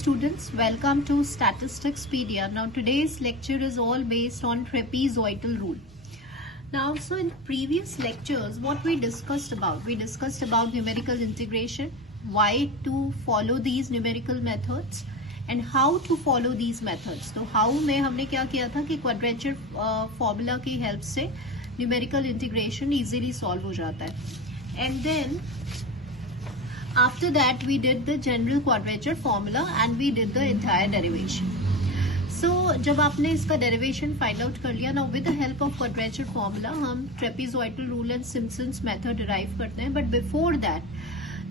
students, welcome to Statisticspedia. Now today's lecture is all based on trapezoidal rule. Now, so in previous lectures, what we discussed about numerical integration, why to follow these numerical methods and how to follow these methods. तो how में हमने क्या किया था कि quadrature formula की help से numerical integration easily solve हो जाता है. And then after that we did the general quadrature formula and we did the entire derivation. So जब आपने इसका derivation find out कर लिया, now with the help of quadrature formula हम trapezoidal rule and Simpson's method derive करते हैं. But before that,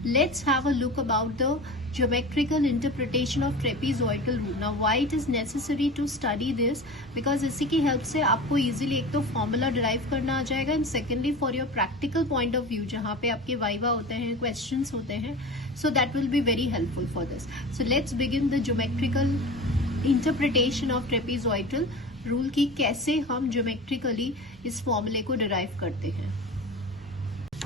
let's have a look about the geometrical interpretation of trapezoidal rule. Now why it is necessary to study this, because इसी की help से आपको easily एक तो formula derive करना आ जाएगा and secondly for your practical point of view जहाँ पे आपके viva होते हैं, questions होते हैं, so that will be very helpful for this. So let's begin the geometrical interpretation of trapezoidal rule की कैसे हम geometrically इस formula को derive करते हैं.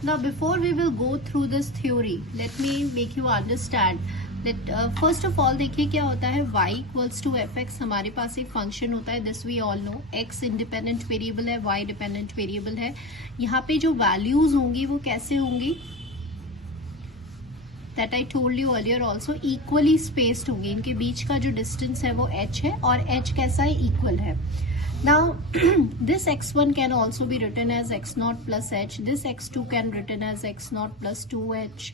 Now before we will go through this theory, let me make you understand that first of all देखिए क्या होता है, y equals to fx हमारे पास एक फंक्शन होता है, this we all know. x independent variable है, y डिपेंडेंट वेरिएबल है. यहाँ पे जो वैल्यूज होंगी वो कैसे होंगी, that I told you earlier also, equally spaced होंगी. इनके बीच का जो डिस्टेंस है वो h है और h कैसा है, इक्वल है. Now this x1 can also be written as x0 plus h. This x2 can written as x0 plus 2h.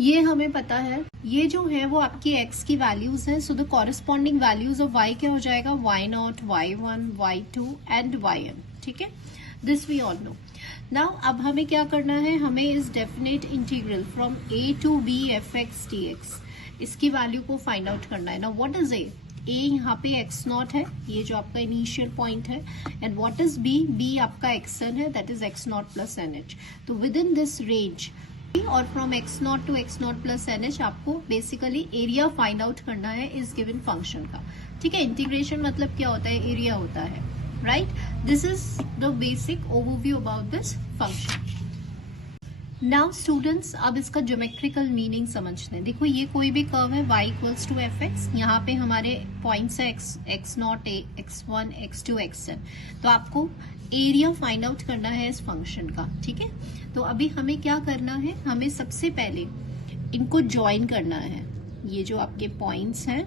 ये हमें पता है, ये जो है वो आपकी x की वैल्यूज हैं. So the corresponding values of y क्या हो जाएगा, y0, y1, y2 and yn. ठीक है, this we all know. Now अब हमें क्या करना है, हमें इस definite integral from a to b fx dx इसकी वैल्यू को फाइंड आउट करना है. नाउ व्हाट इज a यहाँ पे x0 है, ये जो आपका इनिशियल पॉइंट है, एंड व्हाट इज b आपका xn है, that is x0 plus nh. तो विद इन दिस रेंज और from x0 to x0 plus nh आपको बेसिकली एरिया फाइंड आउट करना है इस गिवन फंक्शन का. ठीक है, इंटीग्रेशन मतलब क्या होता है, एरिया होता है, right. This is the basic overview about this function. Now students, अब इसका ज्योमेट्रिकल मीनिंग समझते हैं. देखो ये कोई भी कर्व है, y equals to f x, यहाँ पे हमारे पॉइंट्स है x0, x1, x2, xn. तो आपको एरिया फाइंड आउट करना है इस फंक्शन का. ठीक है, तो अभी हमें क्या करना है, हमें सबसे पहले इनको ज्वाइन करना है. ये जो आपके पॉइंट्स हैं,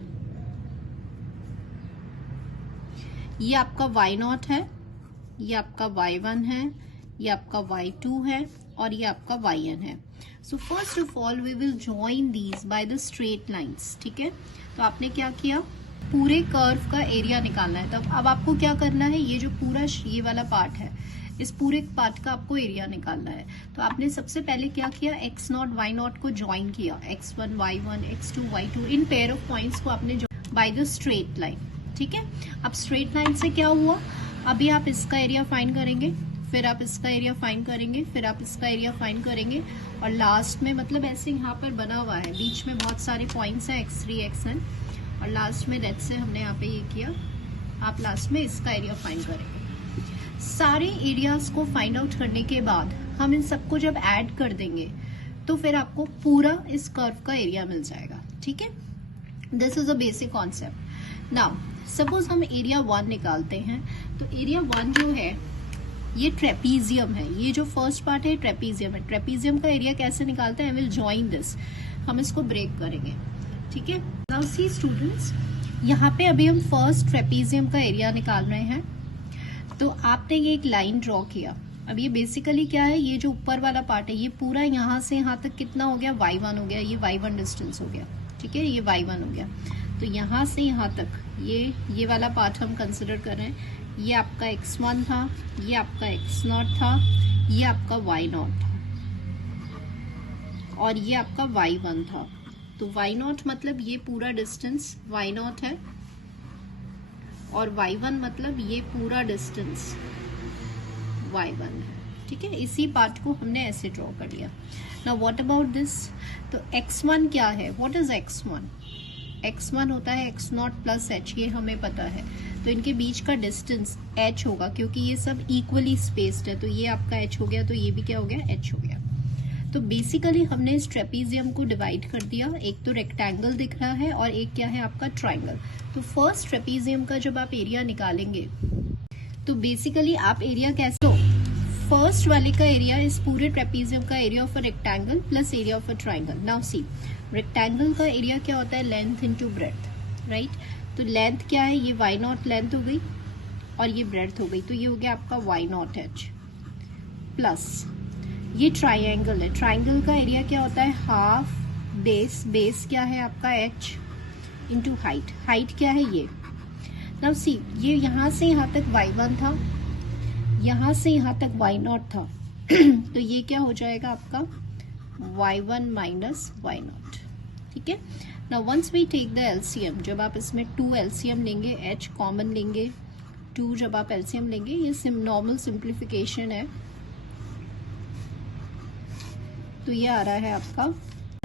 ये आपका y0 है, ये आपका y1 है, ये आपका y2 है और ये आपका yn है. So first of all we will join these by the straight lines. ठीक है, तो आपने क्या किया, पूरे कर्व का एरिया निकालना है. तब अब आपको क्या करना है, ये जो पूरा ये वाला पार्ट है, इस पूरे पार्ट का आपको एरिया निकालना है. तो आपने सबसे पहले क्या किया, x0 y0 को ज्वाइन किया, x1 y1 x2 y2 in pair of points को आपने बाय द स्ट्रेट लाइन. ठीक है, अब स्ट्रेट लाइन से क्या हुआ, अभी आप इसका एरिया फाइंड करेंगे, फिर आप इसका एरिया फाइंड करेंगे, फिर आप इसका एरिया फाइंड करेंगे और लास्ट में मतलब ऐसे यहाँ पर बना हुआ है, बीच में बहुत सारे पॉइंट्स हैं x3 xn और लास्ट में लेट्स से हमने यहाँ पे ये किया, आप लास्ट में इसका एरिया फाइंड करेंगे. सारे एरियाज को फाइंड आउट करने के बाद हम इन सबको जब ऐड कर देंगे तो फिर आपको पूरा इस कर्व का एरिया मिल जाएगा. ठीक है, this is a basic concept. Now suppose हम एरिया 1 निकालते हैं, तो एरिया 1 जो है ये ट्रेपीजियम है. ये जो फर्स्ट पार्ट है ट्रेपीजियम है. ट्रेपीजियम का एरिया कैसे निकालते हैं, आई विल जॉइन दिस, हम इसको ब्रेक करेंगे. ठीक है, नाउ सी स्टूडेंट्स, यहाँ पे अभी हम फर्स्ट ट्रेपीजियम का एरिया निकाल रहे हैं. तो आपने ये एक लाइन ड्रॉ किया. अब ये बेसिकली क्या है, ये जो ऊपर वाला पार्ट है ये पूरा यहाँ से यहाँ तक कितना हो गया, y1 हो गया, ये y1 डिस्टेंस हो गया. ठीक है, ये y1 हो गया. तो यहाँ से यहाँ तक ये वाला पार्ट हम कंसिडर कर रहे हैं. ये आपका x1 था, ये आपका x0 था, ये आपका y0 था और ये आपका y1 था. तो y0 मतलब ये पूरा डिस्टेंस y0 है और y1 मतलब ये पूरा डिस्टेंस y1 है. ठीक है, इसी पार्ट को हमने ऐसे ड्रॉ कर लिया. नाउ व्हाट अबाउट दिस, तो x1 क्या है, व्हाट इज x1, x1 होता है x0 प्लस h, ये हमें पता है. तो इनके बीच का डिस्टेंस h होगा क्योंकि ये सब इक्वली स्पेस्ड है. तो ये आपका h हो गया, तो ये भी क्या हो गया, h हो गया. तो बेसिकली हमने इस ट्रेपीजियम को डिवाइड कर दिया, एक तो रेक्टेंगल दिख रहा है और एक क्या है आपका ट्राइंगल। तो फर्स्ट ट्रेपीजियम का जब आप एरिया निकालेंगे तो बेसिकली आप एरिया कैसे, फर्स्ट वाले का एरिया इस पूरे ट्रेपीजियम का area of a rectangle plus area of a triangle. Now see, rectangle का एरिया क्या होता है, लेंथ इनटू ब्रेड्थ, राइट। तो लेंथ क्या है, ये वाई नॉट लेंथ हो गई और ये ब्रेड्थ हो गई, तो ये हो गया आपका वाई नॉट एच प्लस ये ट्राइंगल है, ट्राइंगल का एरिया क्या होता है, हाफ बेस, बेस क्या है आपका एच इंटू हाइट, हाइट क्या है ये। नाउ सी, ये यहाँ से यहाँ तक y1 था, यहाँ से यहाँ तक y0 था तो ये क्या हो जाएगा आपका y1 माइनस y0, ठीक है। Now once we take the LCM, जब आप इसमें 2 एलसीएम लेंगे, h कॉमन लेंगे, 2 जब आप एलसीएम लेंगे, ये नॉर्मल सिंप्लीफिकेशन है, तो ये आ रहा है आपका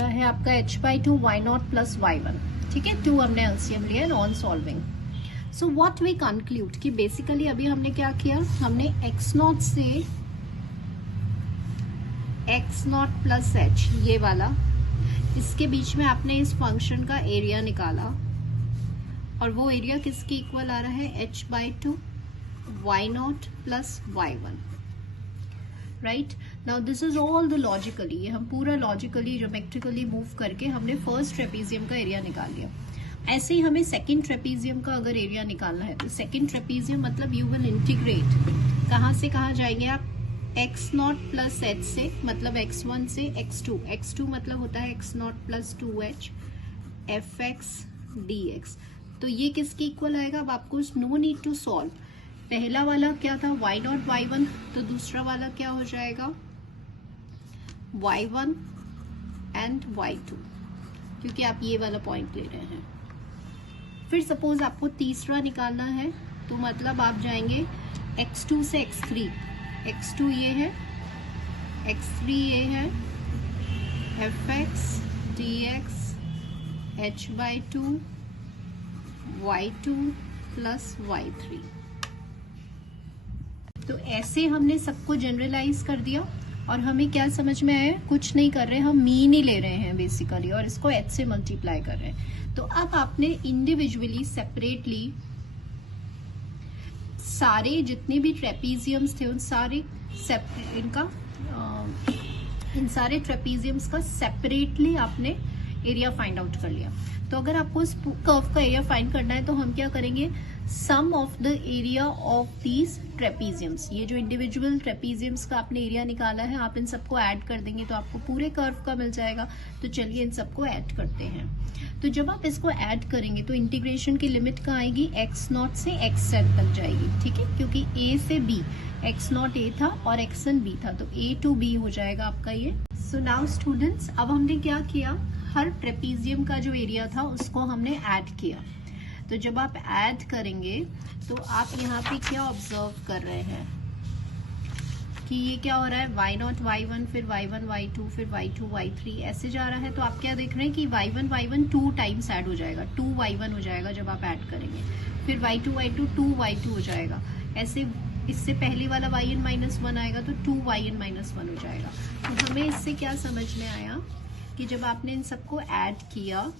h/2 y0 प्लस y1, ठीक है। 2 हमने एलसीएम लिया non solving. So what we conclude कि बेसिकली अभी हमने क्या किया, हमने x0 से x0 प्लस h ये वाला, इसके बीच में आपने इस फंक्शन का एरिया निकाला और वो एरिया किसके इक्वल आ रहा है, h/2 y0 plus y1, right. Now this is all the logically, ये हम पूरा लॉजिकली ज्योमेट्रिकली मूव करके हमने फर्स्ट ट्रेपीजियम का एरिया निकाल लिया। ऐसे ही हमें सेकंड ट्रेपीजियम का अगर एरिया निकालना है तो सेकंड ट्रेपीजियम मतलब यू विल इंटीग्रेट, कहाँ से कहाँ जाएंगे आप, x0 प्लस h से, मतलब x1 से x2, x2 मतलब होता है x0 plus 2h fx dx। तो ये किसके इक्वल आएगा, अब आपको नो नीड टू सॉल्व, पहला वाला क्या था y0 y1, तो दूसरा वाला क्या हो जाएगा y1 एंड y2, क्योंकि आप ये वाला पॉइंट ले रहे हैं। फिर सपोज आपको तीसरा निकालना है, तो मतलब आप जाएंगे x2 से x3, x2 ये है, x3 ये है, fx dx h/2 y2 plus y3। तो ऐसे हमने सबको जनरलाइज कर दिया और हमें क्या समझ में आया, कुछ नहीं कर रहे, हम मीन ही ले रहे हैं बेसिकली और इसको h से मल्टीप्लाई कर रहे हैं। तो अब आपने इंडिविजुअली सेपरेटली सारे जितने भी ट्रेपीजियम्स थे उन सारे इन सारे ट्रेपीजियम्स का सेपरेटली आपने एरिया फाइंड आउट कर लिया। तो अगर आपको इस कर्व का एरिया फाइंड करना है तो हम क्या करेंगे, sum of the area of these trapeziums, ये जो इंडिविजुअल ट्रेपीजियम्स का आपने एरिया निकाला है आप इन सबको ऐड कर देंगे तो आपको पूरे कर्व का मिल जाएगा। तो चलिए इन सबको ऐड करते हैं। तो जब आप इसको ऐड करेंगे तो इंटीग्रेशन की लिमिट कहाँ आएगी, x0 से xn तक जाएगी, ठीक है, क्योंकि a से b, x0 a था और xn b था, तो a to b हो जाएगा आपका ये। सो नाउ स्टूडेंट्स, अब हमने क्या किया, हर ट्रेपीजियम का जो एरिया था उसको हमने ऐड किया। तो जब आप ऐड करेंगे तो आप यहाँ पे क्या ऑब्जर्व कर रहे हैं कि ये क्या हो रहा है, y0 y1 फिर y1 y2 फिर y2 y3 ऐसे जा रहा है। तो आप क्या देख रहे हैं कि y1 y1 2 टाइम्स ऐड हो जाएगा, 2 y1 हो जाएगा जब आप ऐड करेंगे, फिर y2 y2 2 y2 हो जाएगा, ऐसे इससे पहले वाला yn -1 आएगा तो 2 yn -1 हो जाएगा। तो हमें इससे क्या समझ में आया कि जब आपने इन सबको ऐड किया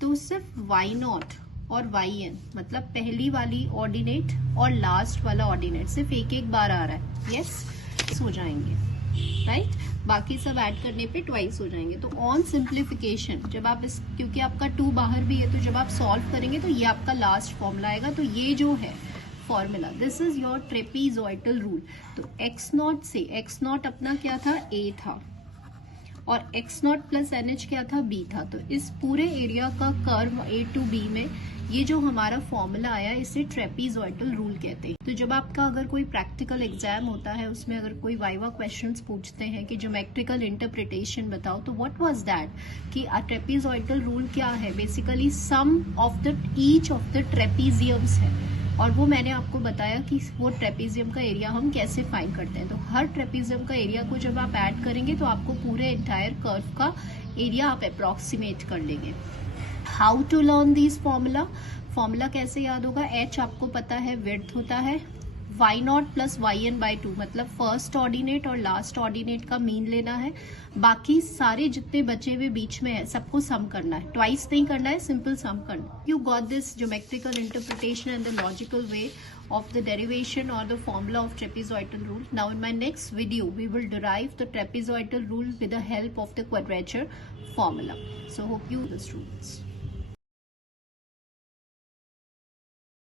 तो सिर्फ y0 और yn मतलब पहली वाली ऑर्डिनेट और लास्ट वाला ऑर्डिनेट सिर्फ एक बार आ रहा है, यस हो जाएंगे, राइट, बाकी सब ऐड करने पे ट्वाइस हो जाएंगे। तो ऑन सिंप्लीफिकेशन जब आप इस, क्योंकि आपका 2 बाहर भी है, तो जब आप सॉल्व करेंगे तो ये आपका लास्ट फॉर्मूला आएगा। तो ये जो है formula, this is your trapezoidal rule. तो x0 से, x0 अपना क्या था, a था और x0 प्लस NH क्या था, b था। तो इस पूरे एरिया का कर्व a to b में ये जो हमारा फॉर्मूला आया इसे ट्रेपीजॉइडल रूल कहते हैं। तो जब आपका अगर कोई प्रैक्टिकल एग्जाम होता है उसमें अगर कोई वाइवा क्वेश्चंस पूछते हैं कि ज्योमेट्रिकल इंटरप्रिटेशन बताओ, तो व्हाट वाज दैट कि ट्रेपीजॉइडल रूल क्या है, basically sum of the each of the trapeziums है। और वो मैंने आपको बताया कि वो ट्रेपीजियम का एरिया हम कैसे फाइंड करते हैं। तो हर ट्रेपीजियम का एरिया को जब आप ऐड करेंगे तो आपको पूरे एंटायर कर्व का एरिया आप अप्रोक्सीमेट कर लेंगे। How to learn this formula, formula कैसे याद होगा, h आपको पता है विड्थ होता है, y0 प्लस yn/2 मतलब फर्स्ट ऑर्डिनेट और लास्ट ऑर्डिनेट का मीन लेना है, बाकी सारे जितने बचे हुए बीच में है सबको सम करना है, ट्वाइस नहीं करना है, सिंपल सम करना है। You got this geometrical interpretation and the logical way of the derivation or the formula of trapezoidal rule. Now in my next video we will derive the trapezoidal rule with the help of the quadrature formula. So hope you use these rules.